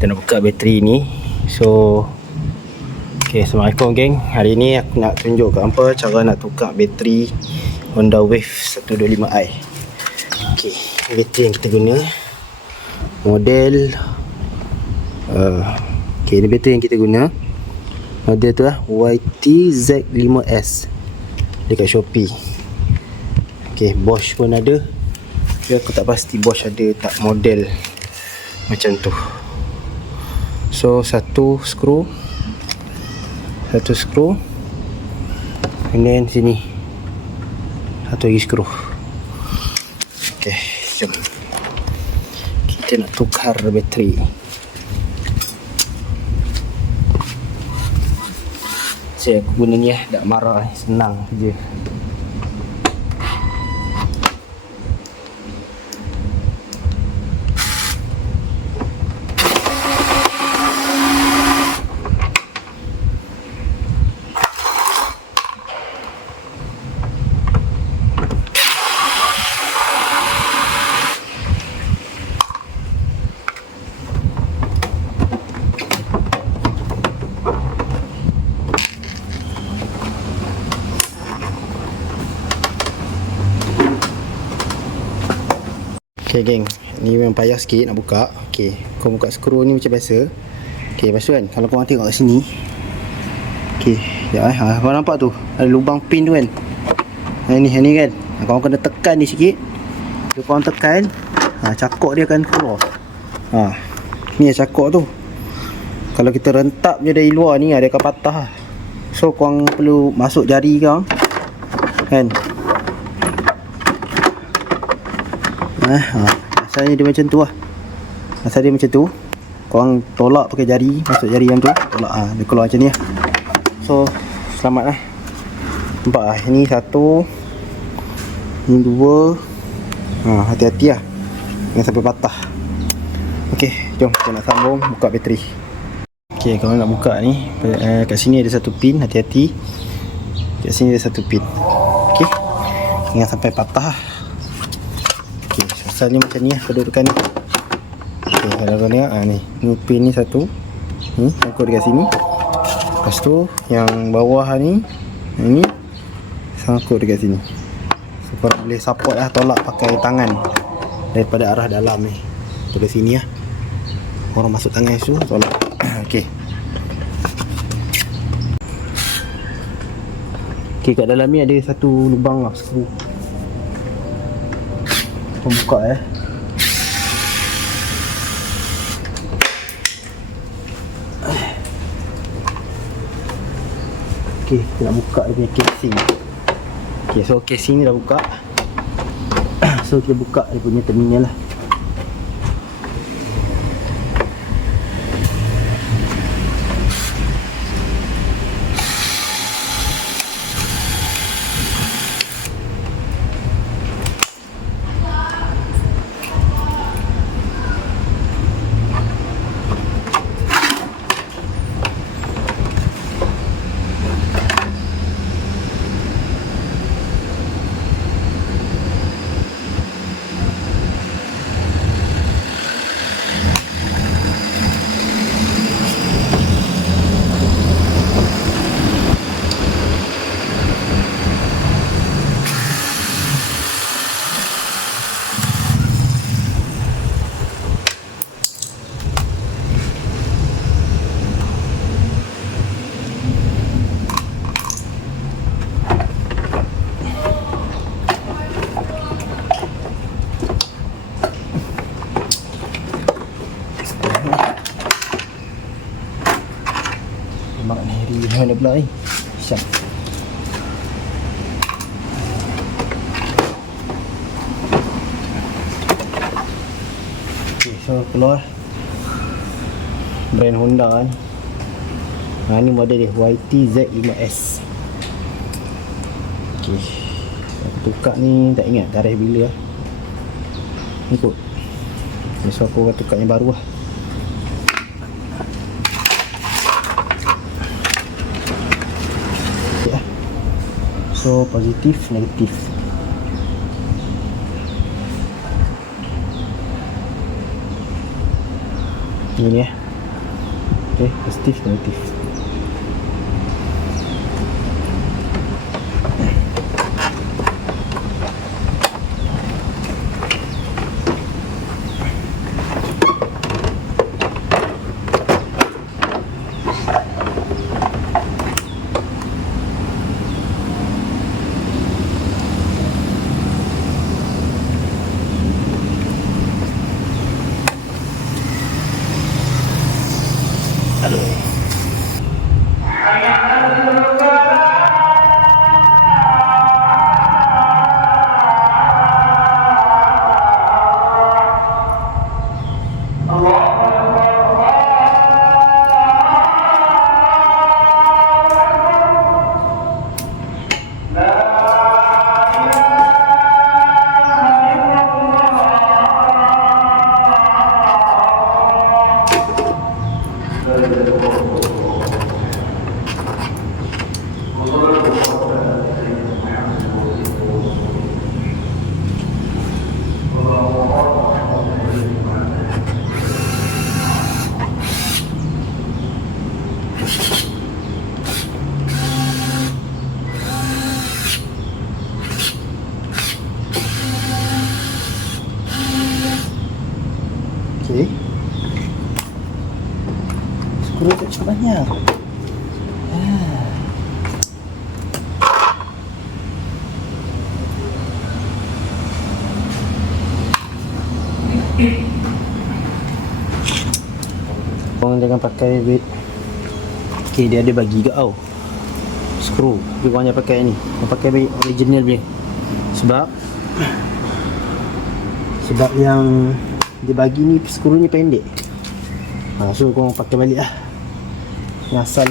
Kita nak buka bateri ni. So Assalamualaikum geng. Hari ni aku nak tunjuk kat hampa cara nak tukar bateri Honda Wave 125i. Bateri yang kita guna model ni bateri yang kita guna model tu lah YTZ5S dekat Shopee. Bosch pun ada. Tapi aku tak pasti Bosch ada tak model macam tu. So satu skru and then sini satu lagi skru. Jom kita nak tukar bateri. Aku guna ni tak marah, senang je. Geng, ni memang payah sikit nak buka. Kau buka skru ni macam biasa. Lepas tu kan, kalau korang tengok kat sini, sekejap korang nampak tu ada lubang pin tu kan. Yang ni kan, korang kena tekan ni sikit. Bila korang tekan, cakok dia akan keluar. Ni cakok tu. Kalau kita rentap je dari luar ni, dia akan patah. So korang perlu masuk jari korang kan. Asalnya dia macam tu lah. Asal dia macam tu, korang tolak pakai jari, masuk jari yang tu, tolak, dia keluar macam ni lah. So selamat lah. Nampak lah, ini satu, ini dua. Hati-hati lah, jangan sampai patah. Jom kita nak sambung buka bateri. Kalau nak buka ni, kat sini ada satu pin, hati-hati. Kat sini ada satu pin. Jangan sampai patah lah. Asalnya macam ni lah kedudukan ni. Kalau kau lihat ni pin ni satu, ni sangkut dekat sini. Lepas tu yang bawah ni, ini sangkut dekat sini. So korang boleh support lah, tolak pakai tangan daripada arah dalam ni. Dekat sini lah, korang masuk tangan situ, tolak. Kat dalam ni ada satu lubang lah, skru. Buka kita nak buka dia punya casing. So casing ni dah buka. So kita buka dia punya terminal lah. Mak ni mana pula ni? Siap. So keluar brand Honda ni. Ni model dia YTZ5S. Aku tukar ni tak ingat tarikh bila lah. Ni kot. So aku akan tukar yang baru lah. So positif, negatif. Ini ya. Okay, positif, negatif. Okay. Skru tak cukup banyak. Korang jangan pakai weight. Okay, dia ada bagi kat tau skru, tapi korang jangan pakai ni. Korang pakai weight original punya. Sebab yang dia bagi ni skrunya pendek. So korang pakai balik lah yang asal.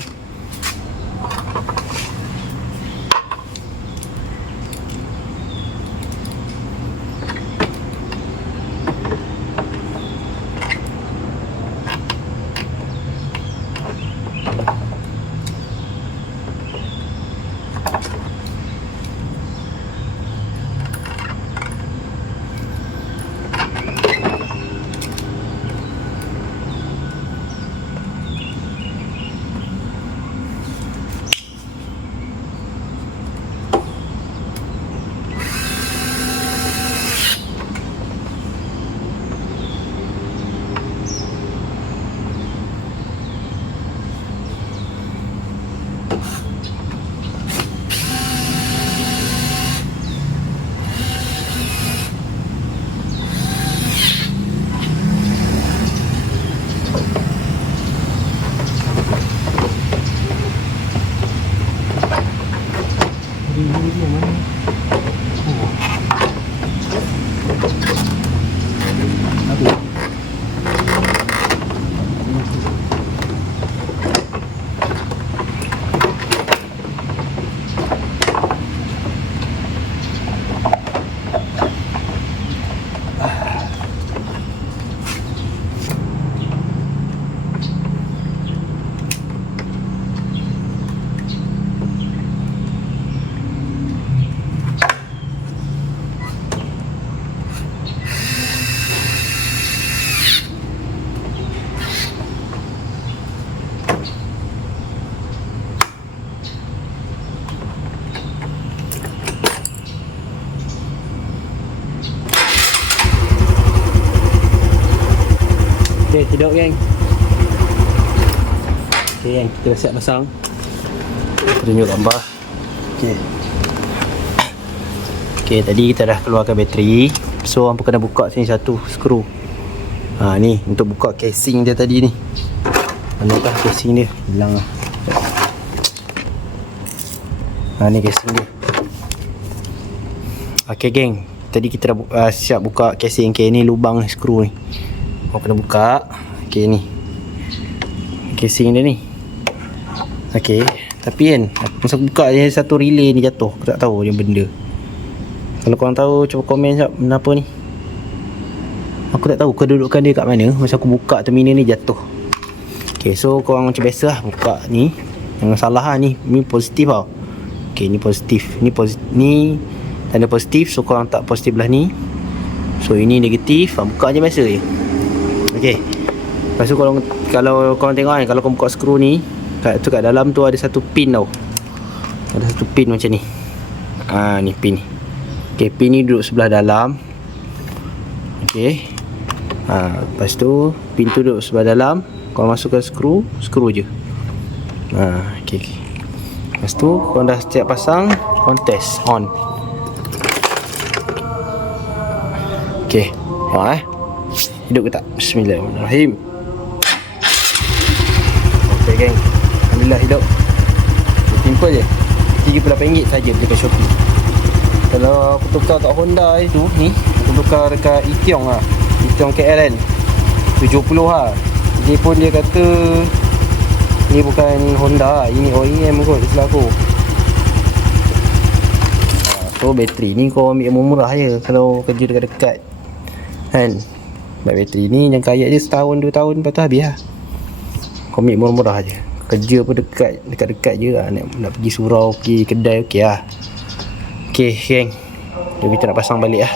Okay, tidur geng. Okay geng, kita siap pasang. Tunjuk gambar. Okay. Okay, tadi kita dah keluarkan bateri. So hampa kena buka sini satu skru. Ni untuk buka casing dia tadi ni. Manakah casing dia? Hilang lah. Ni casing dia. Okay geng, tadi kita dah siap buka casing. Okay, ni lubang skru ni. Kau kena buka. Okay, ni casing dia ni. Okay, tapi kan masa buka dia satu relay ni jatuh. Aku tak tahu dia benda. Kalau korang tahu, cuba komen sekejap kenapa ni. Aku tak tahu kedudukan dia kat mana. Masa aku buka terminal ni jatuh. Okay, so korang macam biasa lah buka ni. Jangan salah lah ni. Ni positif tau. Okay, ni positif. Ni tanda positif. So korang tak positif belah ni. So ini negatif. Buka je biasa je. Okay, Lepas tu kalau korang tengok kan, kalau korang buka skru ni, kat dalam tu ada satu pin tau. Ada satu pin macam ni. Ni pin ni. Okay, pin ni duduk sebelah dalam. Okay. Lepas tu pin tu duduk sebelah dalam. Korang masukkan skru je. Okay. Lepas tu korang dah siap pasang, korang test on. Okay. Hidup ke tak? Bismillahirrahmanirrahim. Okay geng, alhamdulillah hidup. Simple je. RM38 saja dekat Shopee. Kalau aku tukar kat Honda itu ni, aku tukar dekat Itiong Itiong KL kan, 70 Dia pun dia kata ni bukan Honda, ini OEM kot, dia aku. So bateri ni kau ambil yang murah je kalau kerja dekat-dekat kan. Bateri ni yang kaya je setahun 2 tahun, lepas tu habis lah. Kau ambil murah-murah je. Kerja pun dekat-dekat je lah. Nak pergi surau, pergi kedai, okey lah. Okay geng, jadi kita nak pasang balik lah.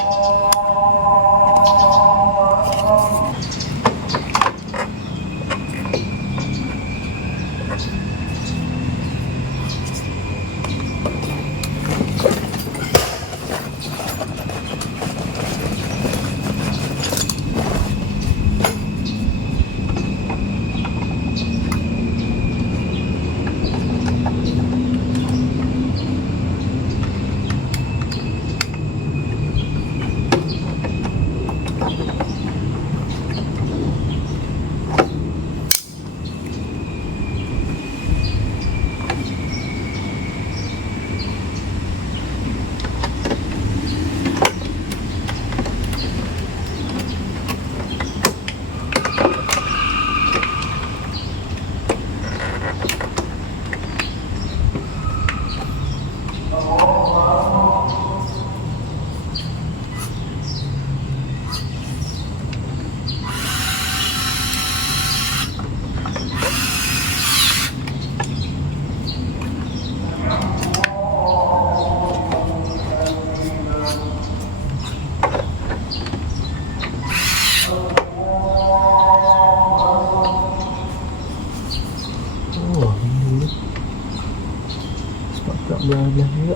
Belah juga.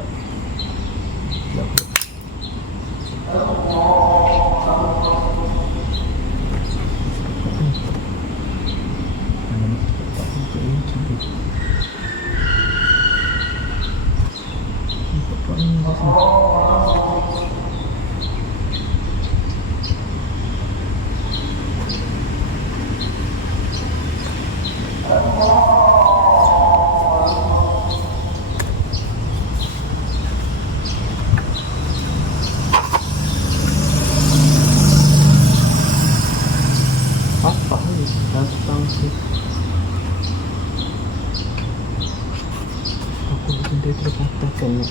Aku benda terpatahkan ni.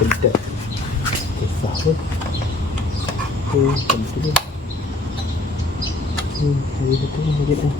Pedas. Kisah pun. Betul dia. Hari betul.